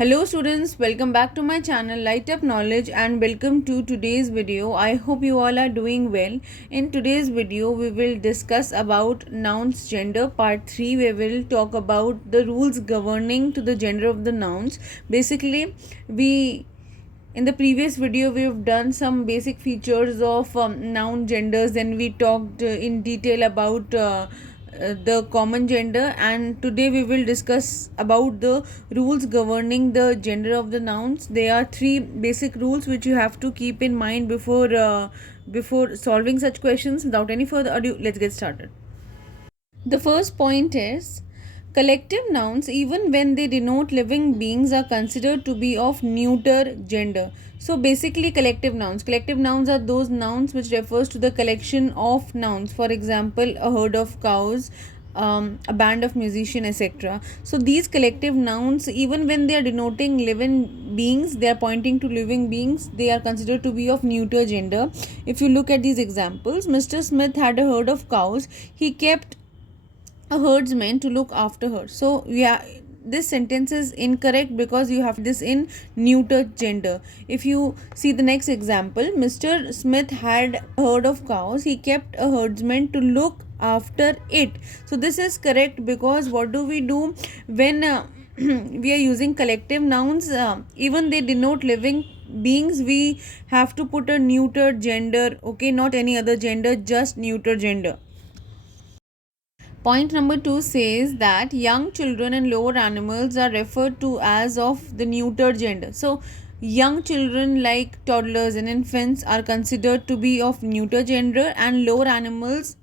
Hello students, welcome back to my channel Lightup Knowledge and welcome to today's video. I hope you all are doing well. In today's video, we will discuss about nouns gender part 3. We will talk about the rules governing to the gender of the nouns. Basically, in the previous video we've done some basic features of noun genders, then we talked in detail about the common gender, and today we will discuss about the rules governing the gender of the nouns. There are three basic rules which you have to keep in mind before solving such questions. Without any further ado, let's get started. The first point is collective nouns, even when they denote living beings, are considered to be of neuter gender. So basically collective nouns are those nouns which refers to the collection of nouns. For example, a herd of cows, a band of musicians, etc. So these collective nouns, even when they are denoting living beings, they are pointing to living beings, they are considered to be of neuter gender. If you look at these examples, Mr. Smith had a herd of cows. He kept a herdsman to look after her. So yeah, this sentence is incorrect because you have this in neuter gender. If you see the next example, Mr. Smith had a herd of cows. He kept a herdsman to look after it. So this is correct because what do we do when we are using collective nouns? Even they denote living beings, we have to put a neuter gender. Okay, not any other gender, just neuter gender. Point number 2 says that young children and lower animals are referred to as of the neuter gender. So, young children like toddlers and infants are considered to be of neuter gender, and lower animals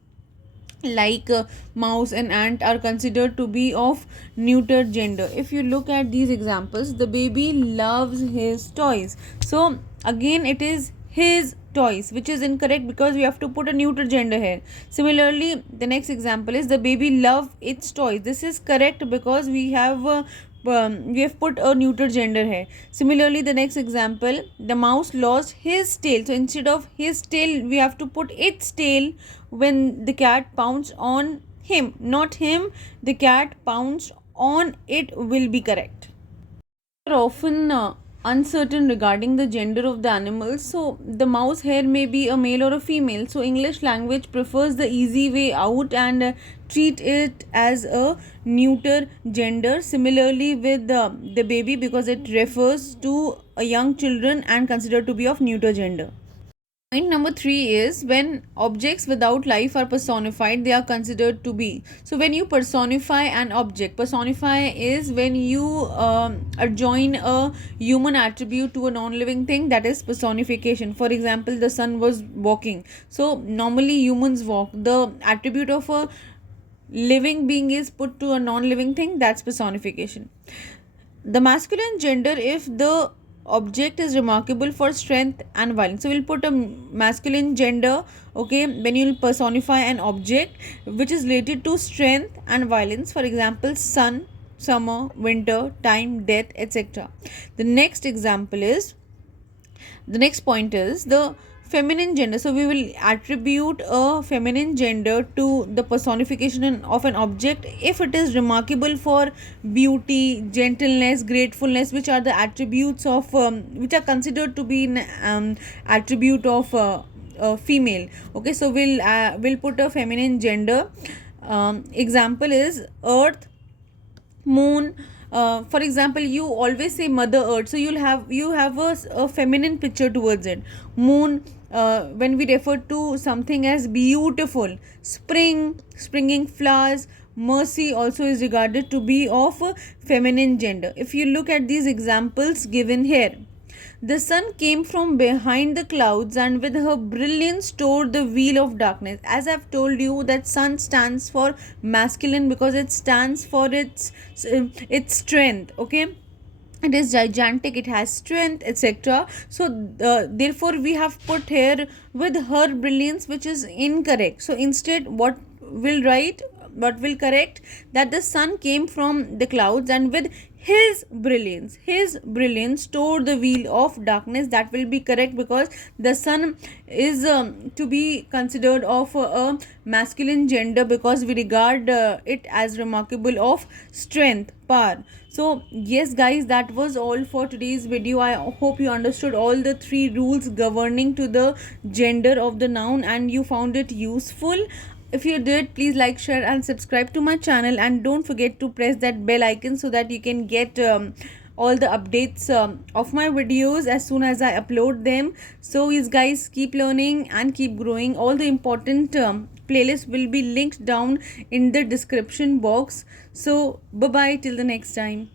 like mouse and ant are considered to be of neuter gender. If you look at these examples, the baby loves his toys. So, again, it is his toys, which is incorrect because we have to put a neuter gender here. Similarly, the next example is the baby love its toys. This is correct because we have put a neuter gender here. Similarly, the next example, the mouse lost his tail. So instead of his tail, we have to put its tail when the cat pounced on him, not him. The cat pounced on it will be correct. Are often uncertain regarding the gender of the animals. So the mouse here may be a male or a female. So English language prefers the easy way out and treat it as a neuter gender. Similarly with the baby, because it refers to a young children and considered to be of neuter gender. Point number 3 is when objects without life are personified, they are considered to be. So when you personify an object, personify is when you adjoin a human attribute to a non-living thing, that is personification. For example, the sun was walking. So normally humans walk. The attribute of a living being is put to a non-living thing, that's personification. The masculine gender if the object is remarkable for strength and violence. So we'll put a masculine gender, okay, when you'll personify an object which is related to strength and violence. For example, sun, summer, winter, time, death, etc. The next point is the feminine gender. So we will attribute a feminine gender to the personification of an object if it is remarkable for beauty, gentleness, gratefulness, which are the attributes of which are considered to be an attribute of female. Okay, so we'll put a feminine gender. Example is earth, moon. For example, you always say mother earth, so you have a feminine picture towards it. Moon, when we refer to something as beautiful. Springing flowers. Mercy also is regarded to be of feminine gender. If you look at these examples given here, the sun came from behind the clouds and with her brilliance tore the wheel of darkness. As I've told you, that sun stands for masculine because it stands for its strength. Okay, it is gigantic, it has strength, etc. So therefore we have put here with her brilliance, which is incorrect. So instead what we'll write, what will correct? That the sun came from the clouds, and with his brilliance tore the wheel of darkness. That will be correct, because the sun is to be considered of a masculine gender, because we regard it as remarkable of strength, power. So yes guys, that was all for today's video. I hope you understood all the three rules governing to the gender of the noun and you found it useful. If you did, please like, share and subscribe to my channel, and don't forget to press that bell icon so that you can get all the updates of my videos as soon as I upload them. So yes guys, keep learning and keep growing. All the important playlists will be linked down in the description box. So bye bye till the next time.